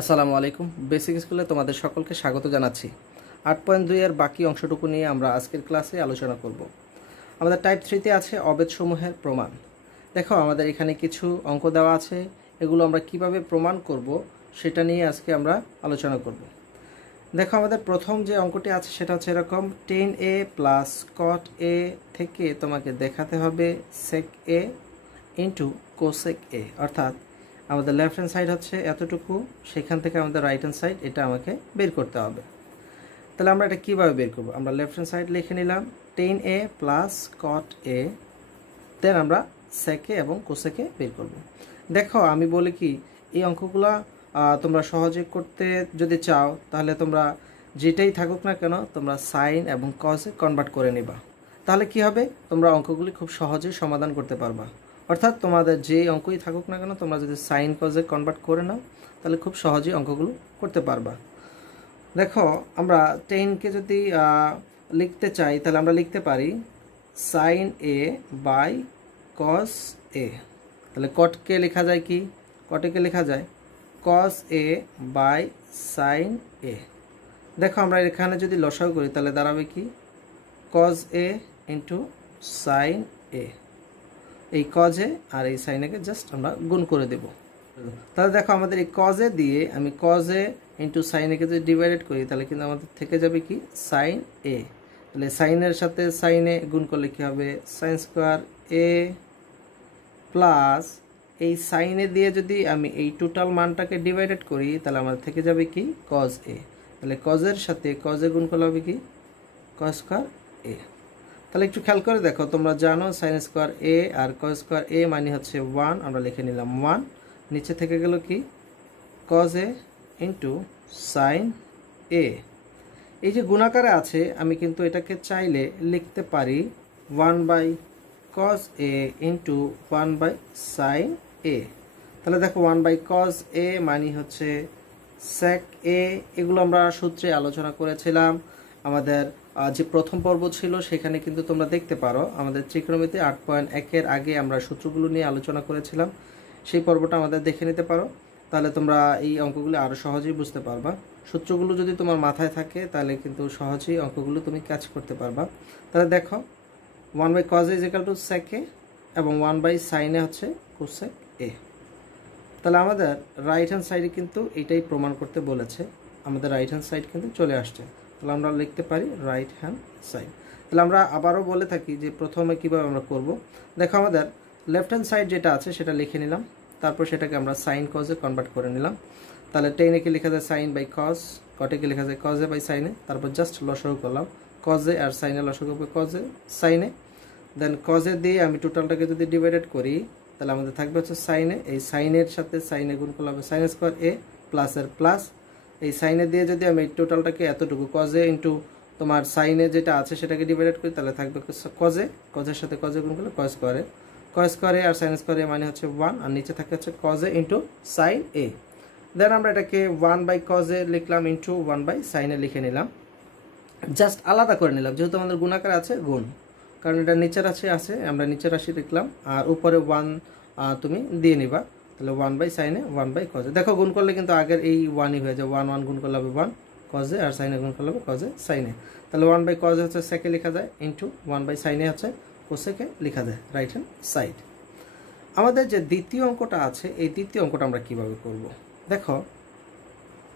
আসসালামু আলাইকুম। বেসিক স্কুলে তোমাদের সকলকে স্বাগত জানাচ্ছি। 8.2 এর বাকি অংশটুকু নিয়ে আমরা আজকের ক্লাসে আলোচনা করব। আমাদের টাইপ 3তে আছে অবেধসমূহের প্রমাণ। দেখো আমাদের এখানে কিছু অঙ্ক দেওয়া আছে, এগুলো আমরা কিভাবে প্রমাণ করব সেটা নিয়ে আজকে আমরা আলোচনা করব। দেখো আমাদের প্রথম যে অঙ্কটি আছে সেটা হচ্ছে এরকম, tan a plus cot a থেকে তোমাকে দেখাতে হবে sec a into cosec a, অর্থাৎ আমাদের লেফট হ্যান্ড সাইড হচ্ছে এতটুকু, সেখান থেকে আমাদের রাইট হ্যান্ড সাইড এটা আমাকে বের করতে হবে। তাহলে আমরা এটা কীভাবে বের করব? আমরা লেফট হ্যান্ড সাইড লিখে নিলাম tan a plus cot a, দেন আমরা sec a এবং cosec a বের করব। দেখো আমি বলি কি, এই অঙ্কগুলো তোমরা সহজে করতে যদি চাও তাহলে তোমরা যেটাই থাকুক না কেন তোমরা সাইন এবং কসে কনভার্ট করে নিবা, তাহলে কি হবে, তোমরা অঙ্কগুলি খুব সহজেই সমাধান করতে পারবা। অর্থাৎ তোমাদের যে অঙ্কই থাকুক না কেন তোমরা যদি সাইন কজে কনভার্ট করে নাও তাহলে খুব সহজেই অঙ্কগুলো করতে পারবা। দেখো আমরা 10কে যদি লিখতে চাই তাহলে আমরা লিখতে পারি সাইন এ বাই কস এ। তাহলে কটকে লেখা যায় কি, কটকে লেখা যায় কস এ বাই সাইন এ। দেখো আমরা এখানে যদি লসাগু করি তাহলে দাঁড়াবে কি, কজ এ ইন্টু সাইন এ। এই কজে আর এই সাইনেকে জাস্ট আমরা গুণ করে দেব। তাহলে দেখো আমাদের এই কজে দিয়ে আমি কজে ইন্টু সাইনেকে যদি ডিভাইডেড করি তাহলে কিন্তু আমাদের থেকে যাবে কি সাইন এ। তাহলে সাইনের সাথে সাইনে গুণ করলে কি হবে, সাইন স্কোয়ার এ প্লাস এই সাইনে দিয়ে যদি আমি এই টোটাল মানটাকে ডিভাইডেড করি তাহলে আমাদের থেকে যাবে কি কজ এ। তাহলে কজের সাথে কজে গুণ করলে হবে কি কজ স্কোয়ার এ। তাহলে একটু খেয়াল করে দেখো, তোমরা জানো সাইন স্কোয়ার এ আর কজ স্কোয়ার এ মানে হচ্ছে 1, আমরা লিখে নিলাম 1। নিচে থেকে গেল কি কজ এ ইন্টু সাইন এ। এই যে গুণাকারে আছে আমি কিন্তু এটাকে চাইলে লিখতে পারি 1 by cos A into 1 by sine A. তাহলে দেখো 1 বাই কজ এ মানে হচ্ছে সেক এ। এগুলো আমরা সূত্রে আলোচনা করেছিলাম আমাদের যে প্রথম পর্ব ছিল সেখানে, কিন্তু তোমরা দেখতে পারো আমাদের ত্রিকোণমিতি 8.1 এর আগে আমরা সূত্রগুলো নিয়ে আলোচনা করেছিলাম, সেই পর্বটা আমাদের দেখে নিতে পারো। তাহলে তোমরা এই অঙ্কগুলো আরও সহজেই বুঝতে পারবা। সূত্রগুলো যদি তোমার মাথায় থাকে তাহলে কিন্তু সহজেই অঙ্কগুলো তুমি ক্যাচ করতে পারবা। তাহলে দেখো 1 by cos A is equal to sec A এবং 1 বাই সাইন এ হচ্ছে কোসেক এ। তাহলে আমাদের রাইট হ্যান্ড সাইডে কিন্তু এটাই প্রমাণ করতে বলেছে, আমাদের রাইট হ্যান্ড সাইড কিন্তু চলে আসছে। তাহলে আমরা লিখতে পারি রাইট হ্যান্ড সাইড। তাহলে আমরা আবারও বলে থাকি যে প্রথমে কীভাবে আমরা করব। দেখো আমাদের লেফট হ্যান্ড সাইড যেটা আছে সেটা লিখে নিলাম, তারপর সেটাকে আমরা সাইন কজে কনভার্ট করে নিলাম। তাহলে টেনেকে লেখা যায় সাইন বাই কজ, কটেকে লেখা যায় কজে বাই সাইনে, তারপর জাস্ট লসাগু করলাম কজে আর সাইনে, লসাগু বাই কজে সাইনে। দেন কজে দিয়ে আমি টোটালটাকে যদি ডিভাইডেড করি তাহলে আমাদের থাকবে হচ্ছে সাইনে, এই সাইনের সাথে সাইনে গুণ করলে হবে সাইন স্কোয়ার এ প্লাসের প্লাস। এই সাইনে দিয়ে যদি আমি টোটালটাকে এতটুকু কজে ইন্টু তোমার সাইনে যেটা আছে সেটাকে ডিভাইডেড করি তাহলে থাকবে কজে, কজের সাথে কজে গুণ করলে কজ স্কোয়ারে, কজ স্কোয়ারে আর সাইন স্কোয়ারে মানে হচ্ছে 1, আর নিচে থাকে হচ্ছে কজে ইন্টু সাইন এ। দেন আমরা এটাকে 1 বাই কজে লিখলাম ইন্টু 1 বাই সাইনে লিখে নিলাম, জাস্ট আলাদা করে নিলাম যেহেতু আমাদের গুণাকার আছে গুণ, কারণ এটা নিচের আছে আমরা নিচের রাশি লিখলাম আর উপরে 1 তুমি দিয়ে নিবা। তাহলে 1 বাই সাইনে 1 বাই কজে। দেখো গুণ করলে কিন্তু আগের এই 1ই হয়ে যায়, 1 1 গুণ করলে হবে 1 কজে আর সাইনে গুণ করলে হবে কজে সাইনে। তাহলে 1 বাই কজে হচ্ছে সেকে লেখা যায় ইন্টু 1 বাই সাইনে হচ্ছে কোসেকে লেখা যায় রাইট হ্যান্ড সাইড। আমাদের যে দ্বিতীয় অঙ্কটা আছে এই দ্বিতীয় অঙ্কটা আমরা কিভাবে করব। দেখো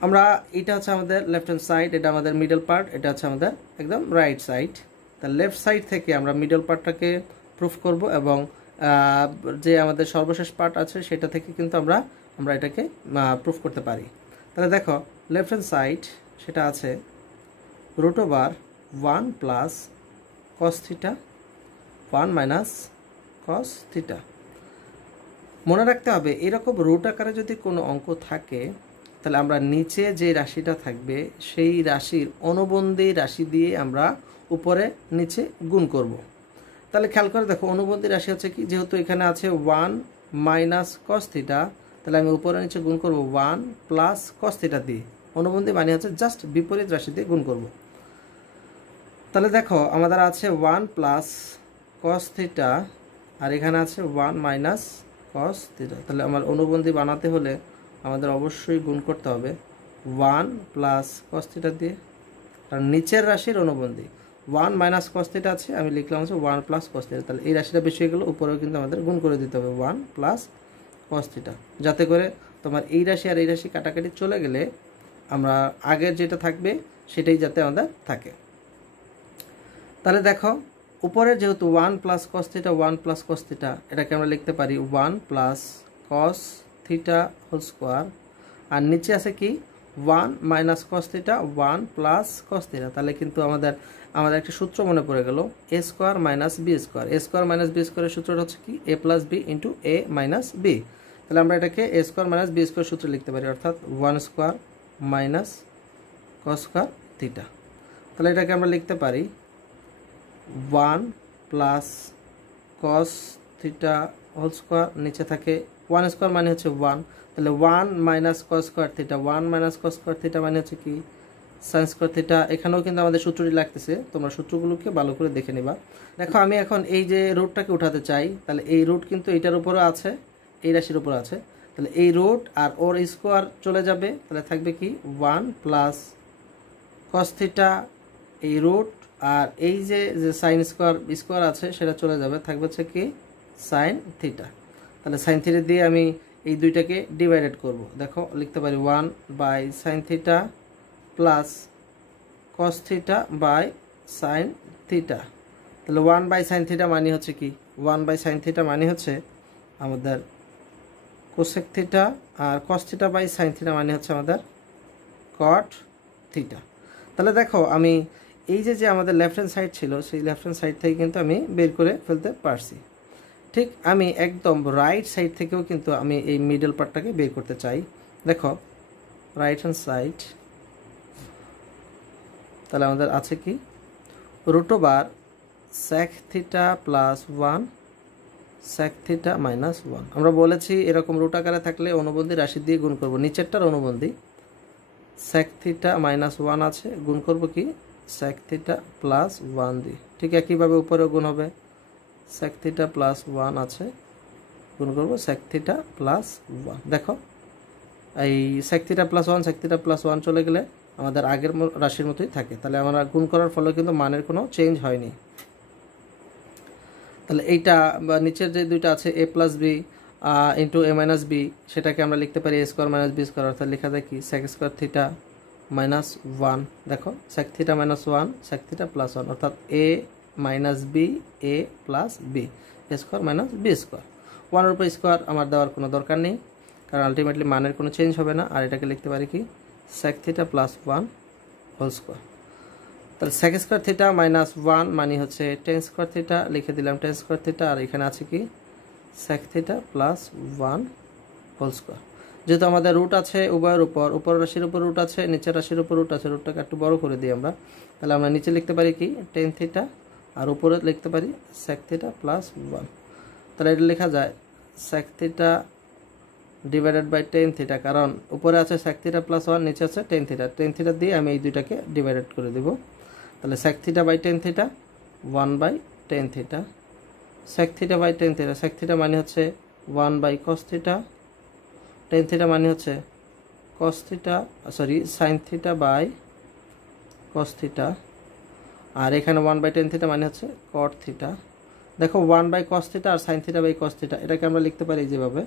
আমরা এটা হচ্ছে আমাদের লেফট হ্যান্ড সাইড, এটা আমাদের মিডল পার্ট, এটা হচ্ছে আমাদের একদম রাইট সাইড। তাহলে লেফট সাইড থেকে আমরা মিডল পার্টটাকে প্রুফ করব এবং যে আমাদের সর্বশেষ পার্ট আছে সেটা থেকে কিন্তু আমরা এটাকে প্রুফ করতে পারি। তাহলে দেখো লেফট হ্যান্ড সাইড সেটা আছে root over 1 plus cos theta 1 minus cos theta. মনে রাখতে হবে এরকম রুট আকারে যদি কোনো অঙ্ক থাকে তাহলে আমরা নিচে যে রাশিটা থাকবে সেই রাশির অনুবন্ধী রাশি দিয়ে আমরা উপরে নিচে গুণ করব। তাহলে খেয়াল করে দেখো অনুবন্ধী রাশি হচ্ছে কি, যেহেতু এখানে আছে 1 মাইনাস কস থিটা তাহলে আমি উপরে নিচে গুণ করব 1 প্লাস কস থিটা দিয়ে। অনুবন্ধী মানে হচ্ছে জাস্ট বিপরীত রাশি দিয়ে গুণ করব। তাহলে দেখো আমাদের আছে 1 প্লাস কস থিটা আর এখানে আছে 1 মাইনাস কস থিটা। তাহলে আমার অনুবন্ধী বানাতে হলে আমাদের অবশ্যই গুণ করতে হবে 1 প্লাস cos থিটা দিয়ে, কারণ নিচের রাশির অনুবন্ধী 1 মাইনাস cos থিটা আছে, আমি লিখলাম হচ্ছে 1 প্লাস cos থিটা। তাহলে এই রাশিটা বেশি হয়ে গেলে উপরেও কিন্তু আমাদের গুণ করে দিতে হবে 1 প্লাস cos থিটা, যাতে করে তোমার এই রাশি আর এই রাশি কাটাকাটি চলে গেলে আমরা আগের যেটা থাকবে সেটাই যাতে আমাদের থাকে। তাহলে দেখো উপরে যেহেতু 1 plus cos theta 1 plus cos theta, এটাকে আমরা লিখতে পারি 1 plus cos theta whole square, আর নিচে আছে কি 1 minus cos theta 1 plus cos theta. তাহলে কিন্তু আমাদের একটা সূত্র মনে পড়ে গেল, a square minus B square. a square minus B স্কোয়ারের সূত্রটা হচ্ছে কি a plus B into a minus B. তাহলে আমরা এটাকে a square minus B square সূত্রে লিখতে পারি, অর্থাৎ 1 square minus cos square theta. তাহলে এটাকে আমরা লিখতে পারি 1 plus cos theta whole square, নিচে থাকে 1 স্কোয়ার মানে হচ্ছে 1, তাহলে 1 minus cos square theta 1 minus cos square theta মানে হচ্ছে কি sin স্কোয়ার থিটা। এখানেও কিন্তু আমাদের সূত্রটি লাগতেছে, তোমরা সূত্রগুলোকে ভালো করে দেখে নিবা। দেখো আমি এখন এই যে রুটটাকে উঠাতে চাই, তাহলে এই রুট কিন্তু এটার উপরে আছে, এই রাশির উপরে আছে, তাহলে এই রুট আর ওর স্কোয়ার চলে যাবে, তাহলে থাকবে কি 1 প্লাস cos থিটা এই রুট, আর এই যে সাইন স্কোয়ার আছে সেটা চলে যাবে, থাকবে হচ্ছে কি সাইন থিটা। তাহলে সাইন থিটা দিয়ে আমি এই দুইটাকে ডিভাইডেড করব। দেখো লিখতে পারি 1 by sine theta plus cos theta by sine theta. তাহলে 1 বাই সাইন থিটা মানে হচ্ছে কি 1 বাই সাইন থিটা মানে হচ্ছে আমাদের কোসেক থিটা, আর cos theta by sine theta মানে হচ্ছে আমাদের কট থিটা। তাহলে দেখো আমি এই যে আমাদের লেফট হ্যান্ড সাইড ছিল, সেই লেফট হ্যান্ড সাইড থেকে কিন্তু আমি বের করে ফেলতে পারছি। ঠিক আমি একদম রাইট সাইড থেকেও কিন্তু আমি এই মিডল পার্টটাকে বের করতে চাই। দেখো রাইট হ্যান্ড সাইড, তাহলে আমাদের আছে কি root over sec theta plus 1 sec theta minus 1। আমরা বলেছি এরকম রুট আকারে থাকলে অনুবন্ধী রাশি দিয়ে গুণ করব, নিচেরটার অনুবন্ধী sec থিটা মাইনাস 1 আছে, গুণ করব কি sec থিটা প্লাস 1 দিয়ে। ঠিক একইভাবে উপরেও গুণ হবে sec থিটা প্লাস 1 আছে, গুণ করব sec থিটা প্লাস 1। দেখো এই sec theta plus 1 sec theta plus 1 চলে গেলে আমাদের আগের রাশির মতোই থাকে, তাহলে আমরা গুণ করার ফলে কিন্তু মানের কোনো চেঞ্জ হয়নি। তাহলে এইটা বা নিচের যে দুইটা আছে a plus B into a minus B, সেটাকে আমরা লিখতে পারি a square minus B square, অর্থাৎ লেখা যায় কি sec স্কোয়ার থিটা মাইনাস 1। দেখো sec theta minus 1 sec theta plus 1, অর্থাৎ a minus B a plus B a square minus B square. 1 এর উপর স্কোয়ার আমার দেওয়ার কোনো দরকার নেই, কারণ আলটিমেটলি মানের কোনো চেঞ্জ হবে না। আর এটাকে লিখতে পারি কি sec theta plus 1 whole square. তাহলে sec স্কোয়ার থিটা মাইনাস 1 মানে হচ্ছে tan স্কোয়ার থিটা, লিখে দিলাম tan স্কোয়ার থিটা, আর এখানে আছে কি sec theta plus 1 whole square. যেহেতু আমাদের রুট আছে উভয়ের উপর, উপর রাশির উপর রুট আছে, নিচের রাশির উপর রুট আছে, রুটটাকে একটু বড় করে দিই আমরা। তাহলে আমরা নিচে লিখতে পারি কি tan থিটা, আর উপরে লিখতে পারি sec থিটা প্লাস 1। তাহলে এটা লেখা যায় sec theta divided by tan theta, কারণ উপরে আছে sec থিটা প্লাস 1, নিচে আছে tan থিটা। tan থিটা দিয়ে আমি এই দুইটাকে ডিভাইডেড করে দেব। তাহলে sec theta by tan theta 1 by tan theta, sec theta by tan theta, sec theta মানে হচ্ছে 1 by cos theta, tan theta মানে হচ্ছে cos theta sin theta by cos theta, আর এখানে 1 বাই tan থিটা মানে হচ্ছে cot থিটা। দেখো 1 by cos theta আর sin theta by cos theta, এটাকে আমরা লিখতে পারি যেভাবে,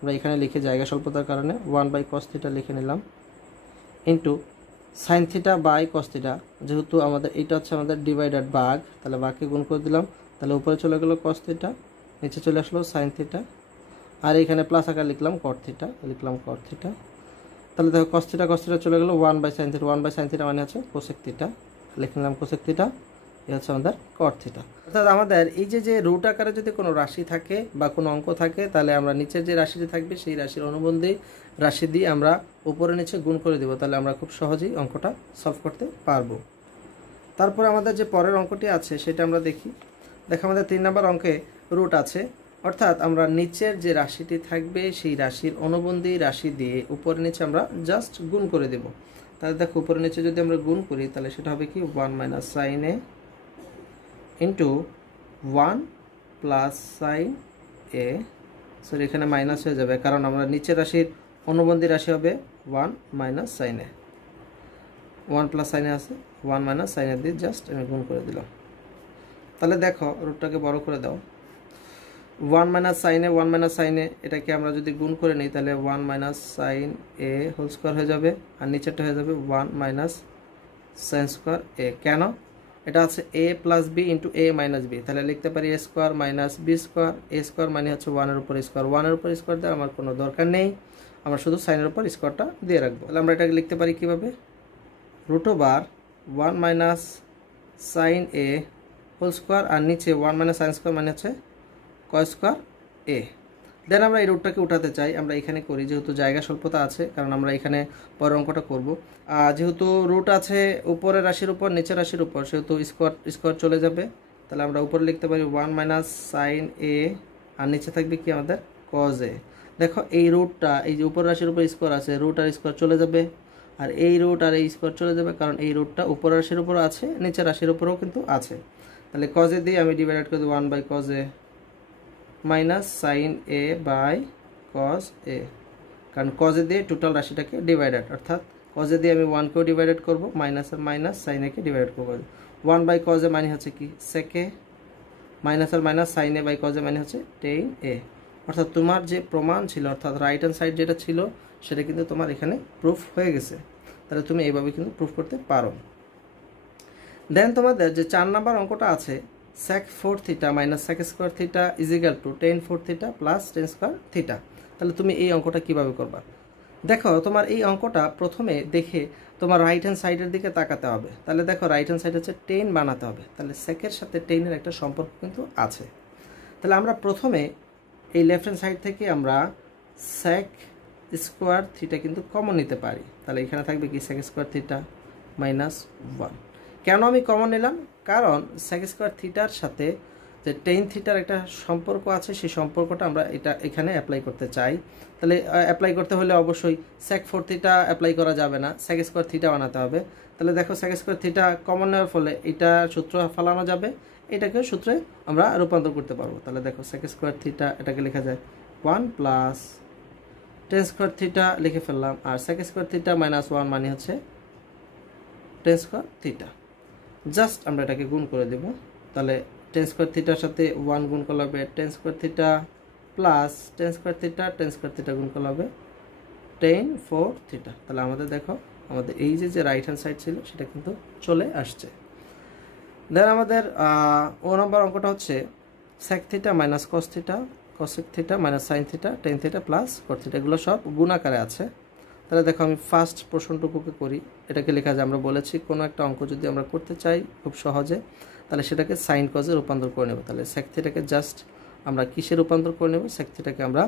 আমরা এখানে লিখে জায়গা স্বল্পতার কারণে 1 বাই cos থিটা লিখে নিলাম, into sin theta by cos theta, যেহেতু আমাদের এটা হচ্ছে আমাদের ডিভাইডেড ভাগ, তাহলে ভাগকে গুণ করে দিলাম, তাহলে উপরে চলে গেল cos থিটা, নিচে চলে আসলো sin থিটা, আর এখানে প্লাস আকার লিখলাম cot থিটা, লিখলাম cot থিটা। তাহলে দেখো cos থিটা চলে গেল 1 by sin theta, 1 by sin theta মানে হচ্ছে cosec থিটা, লিখে নিলাম cosec থিটা, এই হচ্ছে আমাদের cot থিটা। অর্থাৎ আমাদের এই যে রুট আকারে যদি কোনো রাশি থাকে বা কোনো অঙ্ক থাকে, তাহলে আমরা নিচের যে রাশিটি থাকবে সেই রাশির অনুবন্ধী রাশি দিয়ে আমরা উপরে নিচে গুণ করে দেব, তাহলে আমরা খুব সহজেই অঙ্কটা সলভ করতে পারবো। তারপর আমাদের যে পরের অঙ্কটি আছে সেটা আমরা দেখি। দেখো আমাদের 3 নম্বর অঙ্কে রুট আছে, অর্থাৎ আমরা নিচের যে রাশিটি থাকবে সেই রাশির অনুবন্ধী রাশি দিয়ে উপরে নিচে আমরা জাস্ট গুণ করে দেব। তাহলে দেখো উপরে নিচে যদি আমরা গুণ করি তাহলে সেটা হবে কি 1 মাইনাস সাইন এ ইন্টু 1 প্লাস সাইন এ, সরি এখানে মাইনাস হয়ে যাবে কারণ আমরা নিচের রাশির অনুবন্ধী রাশি হবে 1 মাইনাস সাইন এ, 1 প্লাস সাইন এ আছে 1 মাইনাস সাইন এ দিয়ে জাস্ট আমি গুণ করে দিলাম। তাহলে দেখো রুটটাকে বড় করে দাও, 1 মাইনাস সাইন এ 1 মাইনাস সাইন এ এটাকে আমরা যদি গুণ করে নিই তাহলে 1 মাইনাস সাইন এ হোল স্কোয়ার হয়ে যাবে, আর নিচেরটা হয়ে যাবে 1 মাইনাস সাইন স্কোয়ার এ। কেন? এটা আছে এ প্লাস বি ইন্টু এ মাইনাস বি, তাহলে লিখতে পারি এ স্কোয়ার মাইনাস বি স্কোয়ার। এ স্কোয়ার মানে হচ্ছে 1-এর উপর স্কোয়ার, 1-এর উপর স্কোয়ার দেওয়ার আমার কোনো দরকার নেই, আমরা শুধু সাইনের উপর স্কোয়ারটা দিয়ে রাখবো। তাহলে আমরা এটাকে লিখতে পারি কীভাবে, রুট ওভার 1 মাইনাস সাইন এ হোল স্কোয়ার, আর নিচে 1 মাইনাস সাইন স্কোয়ার মানে হচ্ছে কয় স্কোয়ার এ। দেন আমরা এই রুটটাকে উঠাতে চাই, আমরা এখানে করি যেহেতু জায়গা স্বল্পতা আছে, কারণ আমরা এখানে পরের অঙ্কটা করব। যেহেতু রুট আছে উপরের রাশির উপর নিচের রাশির উপর, সেহেতু স্কোয়ার চলে যাবে। তাহলে আমরা উপরে লিখতে পারি 1 মাইনাস সাইন এ, আর নিচে থাকবে কি আমাদের কজ এ। দেখো এই রুটটা, এই যে উপর রাশির উপর স্কোয়ার আছে, রুট আর স্কোয়ার চলে যাবে, আর এই রুট আর এই স্কোয়ার চলে যাবে, কারণ এই রুটটা উপর রাশির উপরও আছে নিচের রাশির উপরেও কিন্তু আছে। তাহলে কজ এ দিয়ে আমি ডিভাইড করে দেবো 1 by cos A minus sine A by cos A, কারণ কজ এ দিয়ে টোটাল রাশিটাকে ডিভাইডেড, অর্থাৎ কজ এ দিয়ে আমি 1কেও ডিভাইডেড করবো, মাইনাস আর মাইনাস সাইন একে ডিভাইড করবো। 1 বাই কজ এ মানে হচ্ছে কি সেক এ, মাইনাস আর minus sine A by cos A মানে হচ্ছে টেন এ। অর্থাৎ তোমার যে প্রমাণ ছিল, অর্থাৎ রাইট হ্যান্ড সাইড যেটা ছিল সেটা কিন্তু তোমার এখানে প্রুফ হয়ে গেছে। তাহলে তুমি এইভাবে কিন্তু প্রুফ করতে পারো। দেন তোমাদের যে 4 নাম্বার অঙ্কটা আছে, sec 4 theta minus sec square theta is equal two tan 4 theta plus tan square theta. তাহলে তুমি এই অঙ্কটা কিভাবে করবা? দেখো তোমার এই অঙ্কটা প্রথমে দেখে তোমার রাইট হ্যান্ড সাইডের দিকে তাকাতে হবে। তাহলে দেখো রাইট হ্যান্ড সাইড হচ্ছে tan বানাতে হবে, তাহলে সেকের সাথে টেনের একটা সম্পর্ক কিন্তু আছে। তাহলে আমরা প্রথমে এই লেফট হ্যান্ড সাইড থেকে আমরা sec স্কোয়ার থিটা কিন্তু কমন নিতে পারি। তাহলে এখানে থাকবে কি sec স্কোয়ার থিটা মাইনাস 1। কেন আমি কমন নিলাম? কারণ sec স্কোয়ার থিটার সাথে যে টেন থিটার একটা সম্পর্ক আছে, সেই সম্পর্কটা আমরা এটা এখানে অ্যাপ্লাই করতে চাই। তাহলে অ্যাপ্লাই করতে হলে অবশ্যই sec 4 থিটা অ্যাপ্লাই করা যাবে না, sec স্কোয়ার থিটা বানাতে হবে। তাহলে দেখো sec স্কোয়ার থিটা কমন নেওয়ার ফলে এটা সূত্র ফেলানো যাবে, এটাকে সূত্রে আমরা রূপান্তর করতে পারবো। তাহলে দেখো sec স্কোয়ার থিটা এটাকে লেখা যায় 1 প্লাস tan স্কোয়ার থিটা লিখে ফেললাম, আর sec স্কোয়ার থিটা মাইনাস 1 মানে হচ্ছে tan স্কোয়ার থিটা। জাস্ট আমরা এটাকে গুণ করে দেব। তাহলে tan স্কোয়ার থিটার সাথে 1 গুণ করলে হবে tan square theta plus tan square theta গুণ করলে হবে tan 4 থিটা। তাহলে আমাদের দেখো আমাদের এই যে রাইট হ্যান্ড সাইড ছিল সেটা কিন্তু চলে আসছে। দেন আমাদের ও নম্বর অঙ্কটা হচ্ছে sec theta minus cos theta cosec theta minus sin theta tan theta plus cot theta, এগুলো সব গুণ আকারে আছে। তাহলে দেখো আমি ফার্স্ট প্রশ্নটুকুকে করি। এটাকে লেখা যায়, আমরা বলেছি কোনো একটা অঙ্ক যদি আমরা করতে চাই খুব সহজে, তাহলে সেটাকে সাইন কজে রূপান্তর করে নেব। তাহলে sec থিটাকে জাস্ট আমরা কিসে রূপান্তর করে নেব? sec থিটাকে আমরা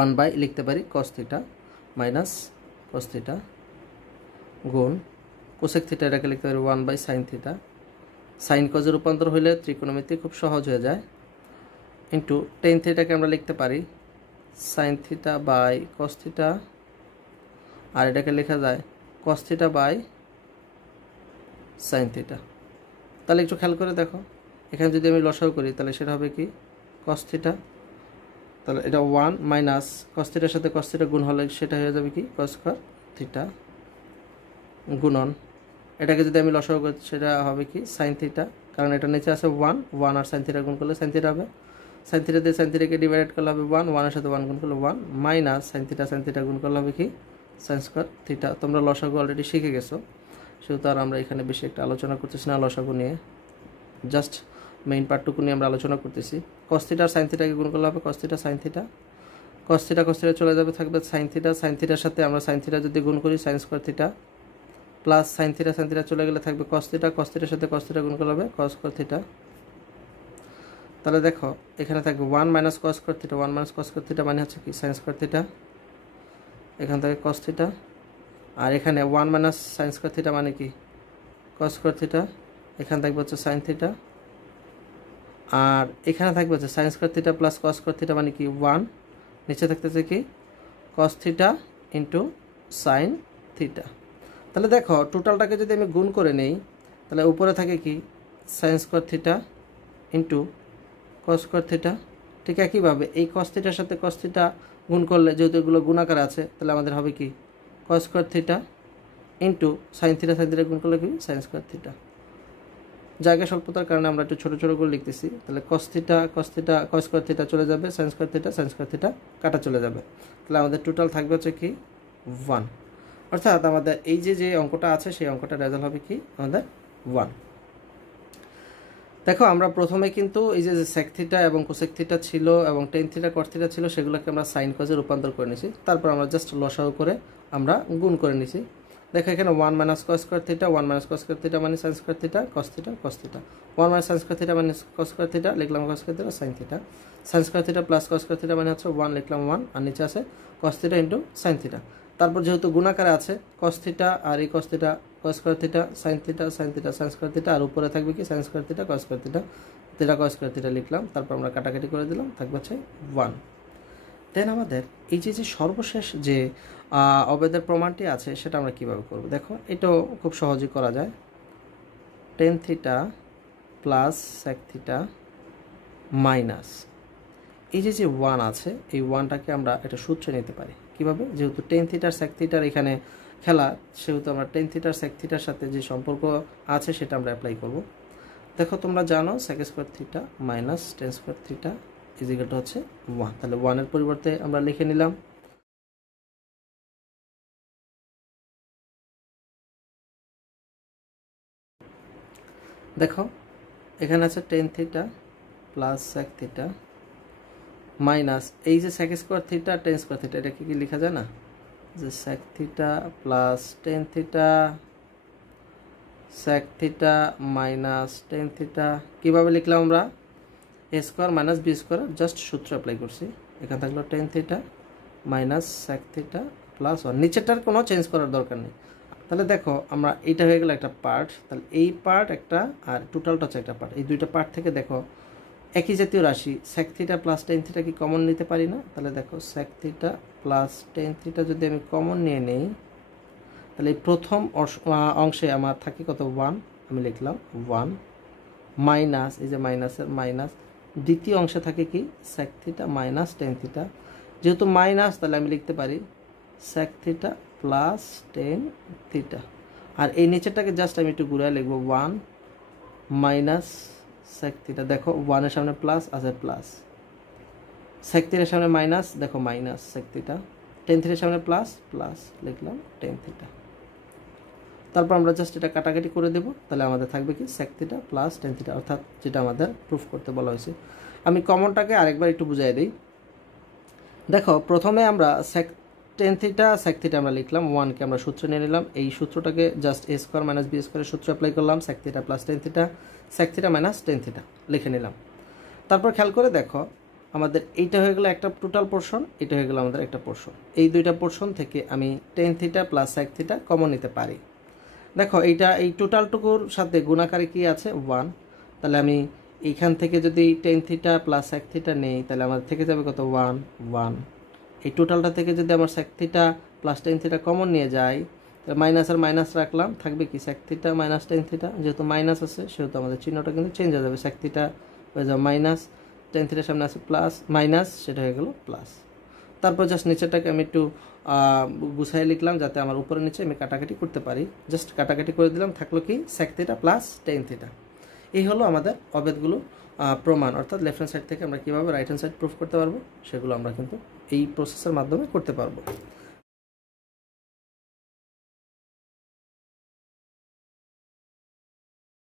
1 বাই লিখতে পারি cos theta minus cos theta গুণ cosec থিটা, এটাকে লিখতে পারি 1 বাই sin থিটা। সাইন কজে রূপান্তর হলে ত্রিকোণমিতি খুব সহজ হয়ে যায়, ইন্টু tan থিটাকে আমরা লিখতে পারি sin theta by cos theta, আর এটাকে লেখা যায় cos theta by sin theta. তাহলে একটু খেয়াল করে দেখো, এখানে যদি আমি লসাগু করি তাহলে সেটা হবে কি cos থিটা, তাহলে এটা 1 মাইনাস cos থিটার সাথে cos থিটা গুণ হলে সেটা হয়ে যাবে কি cos স্কয়ার থিটা গুণন, এটাকে যদি আমি লসাগু করি সেটা হবে কি sin থিটা, কারণ এটা নিচে আছে 1 আর sin থিটা গুণ করলে sin থিটা হবে, sin থিটা দিয়ে sin থিটাকে ডিভাইড করলে হবে 1 এর সাথে 1 গুণ করলে 1 মাইনাস sin থিটা গুণ করলে হবে কি sin স্কয়ার থিটা। তোমরা লসাগু অলরেডি শিখে গেছো, সেহেতু আর আমরা এখানে বেশি একটা আলোচনা করতেছি না লসাগু নিয়ে, জাস্ট মেইন পার্টটুকু নিয়ে আমরা আলোচনা করতেছি। cos থিটা আর sin থিটাকে গুণ করলে হবে cos theta sin theta, cos theta চলে যাবে, থাকবে sin থিটার সাথে আমরা sin থিটা যদি গুণ করি sin square theta plus sin theta চলে গেলে থাকবে cos থিটার সাথে cos থিটা গুণ করলে হবে cos স্কয়ার থিটা। তাহলে দেখো এখানে থাকবে 1 minus cos square theta, 1 minus cos square theta মানে হচ্ছে কি sin স্কয়ার থিটা, এখান থেকে cos থিটা, আর এখানে 1 মাইনাস sin স্কয়ার থিটা মানে কি cos স্কয়ার থিটা, এখানে থাকবে হচ্ছে sin থিটা, আর এখানে থাকবে হচ্ছে sin square theta plus cos square theta মানে কি 1, নিচে থাকতেছে কি cos theta into sin theta. তাহলে দেখো টোটালটাকে যদি আমি গুণ করে নেই তাহলে উপরে থাকে কি sin square theta into cos square theta. ঠিক একইভাবে এই cos থিটার সাথে cos থিটা গুণ করলে যেহেতু এগুলো গুণাকার আছে তাহলে আমাদের হবে কি cos square theta into sine theta গুণ করলে কি সাইন স্কয়ার থিটা। জায়গা স্বল্পতার কারণে আমরা একটু ছোটো ছোটো করে লিখতেছি, তাহলে cos স্কয়ার থিটা চলে যাবে, সাইন স্কয়ার থিটা কাটা চলে যাবে, তাহলে আমাদের টোটাল থাকবে হচ্ছে কি 1। অর্থাৎ আমাদের এই যে অঙ্কটা আছে সেই অঙ্কটার রেজাল্ট হবে কি আমাদের 1। দেখো আমরা প্রথমে কিন্তু এই যে sec থিটা এবং cosec থিটা ছিল এবং tan থিটা cos থিটা ছিল সেগুলোকে আমরা sin cos এ রূপান্তর করে নিয়েছি, তারপর আমরা জাস্ট লসাগু করে আমরা গুণ করে নিয়েছি। দেখো এখানে 1 - cos square theta 1 - cos square theta মানে sin square theta cos theta 1 - sin square theta মানে cos স্কয়ার থিটা লিখলাম cos square theta sin theta, sin square theta plus cos square theta মানে হচ্ছে 1 লিখলাম 1 আর নিচে আছে cos theta into sin theta. তারপর যেহেতু গুণাকারে আছে cos থিটা আর এই cos theta cos square theta sin square theta আর উপরে থাকবে কি sin square theta cos square theta cos square theta লিখলাম, তারপর আমরা কাটাকাটি করে দিলাম, থাকবে হচ্ছে 1। দেন আমাদের এই যে সর্বশেষ যে অবেদের প্রমাণটি আছে সেটা আমরা কিভাবে করব। দেখো এটাও খুব সহজেই করা যায়। tan theta plus sec theta minus এই যে 1 আছে এই 1টাকে আমরা এটা সূত্রে নিতে পারি কিভাবে, যেহেতু tan থিটার sec থিটার এখানে খেলা সেহেতু আমরা tan থিটার sec থিটার সাথে যে সম্পর্ক আছে সেটা আমরা অ্যাপ্লাই করব। দেখো তোমরা জানো sec square theta minus tan square theta equal to হচ্ছে 1, তাহলে 1 এর পরিবর্তে আমরা লিখে নিলাম দেখো এখানে আছে tan theta plus sec theta minus এই যে sec square theta tan square theta এটা কি লেখা যায় না, যে sec theta plus tan theta sec theta minus tan theta কিভাবে লিখলাম আমরা a square minus b square just সূত্র অ্যাপ্লাই করছি। এখানে থাকলো tan theta minus sec theta plus 1, নিচেরটার কোনো চেঞ্জ করার দরকার নেই। তাহলে দেখো আমরা এইটা হয়ে গেল একটা পার্ট, তাহলে এই পার্ট একটা আর টোটালটা হচ্ছে একটা পার্ট, এই দুইটা পার্ট থেকে দেখো একই জাতীয় রাশি sec theta plus tan theta কি কমন নিতে পারি না, তাহলে দেখো sec theta plus tan theta যদি আমি কমন নিয়ে নেই তাহলে এই প্রথম অংশে আমার থাকে কত 1, আমি লিখলাম 1 মাইনাস এই যে মাইনাসের মাইনাস দ্বিতীয় অংশে থাকে কি sec theta minus tan theta, যেহেতু মাইনাস তাহলে আমি লিখতে পারি sec theta plus tan theta, আর এই নিচেরটাকে জাস্ট আমি একটু ঘুরে লিখব 1 মাইনাস sec থিটা, দেখো 1 এর সামনে প্লাস আছে প্লাস, sec থিটার সামনে মাইনাস দেখো মাইনাস sec থিটা, tan থিটার সামনে প্লাস প্লাস লিখলাম tan থিটা। তারপর আমরা জাস্ট এটা কাটাকাটি করে দেব, তাহলে আমাদের থাকবে কি sec theta plus tan theta, অর্থাৎ যেটা আমাদের প্রুফ করতে বলা হয়েছে। আমি কমনটাকে আরেকবার একটু বুঝিয়ে দিই। দেখো প্রথমে আমরা tan থিটা sec থিটা আমরা লিখলাম, 1 কে আমরা সূত্র নিয়ে নিলাম, এই সূত্রটাকে just a square minus b স্কয়ারের সূত্র অ্যাপ্লাই করলাম, sec theta plus tan theta sec theta minus tan theta লিখে নিলাম। তারপর খেয়াল করে দেখো আমাদের এইটা হয়ে গেল একটা টোটাল পোরশন, এটা হয়ে গেল আমাদের একটা পোরশন, এই দুইটা পোরশন থেকে আমি tan theta plus sec theta common নিতে পারি। দেখো এইটা এই টোটালটুকুর সাথে গুণাকারে কি আছে 1, তাহলে আমি এইখান থেকে যদি tan theta plus sec theta নেই তাহলে আমার থেকে যাবে কত 1 1, এই টোটালটা থেকে যদি আমার sec theta plus tan theta common নিয়ে যাই তাহলে মাইনাস আর মাইনাস রাখলাম, থাকবে কি sec theta minus tan theta, যেহেতু মাইনাস আছে সেহেতু আমাদের চিহ্নটা কিন্তু চেঞ্জ হয়ে যাবে, sec থিটা হয়ে যাবে মাইনাস, tan থিটার সামনে আছে প্লাস মাইনাস সেটা হয়ে গেল প্লাস। তারপর জাস্ট নিচেরটাকে আমি একটু গুছাই লিখলাম যাতে আমার উপরে নিচে আমি কাটাকাটি করতে পারি, জাস্ট কাটাকাটি করে দিলাম, থাকলো কি sec theta plus tan theta. এই হলো আমাদের অবেদগুলো প্রমাণ, অর্থাৎ লেফট হ্যান্ড সাইড থেকে আমরা কীভাবে রাইট হ্যান্ড সাইড প্রুফ করতে পারবো সেগুলো আমরা কিন্তু এই প্রসেসের মাধ্যমে করতে পারবো।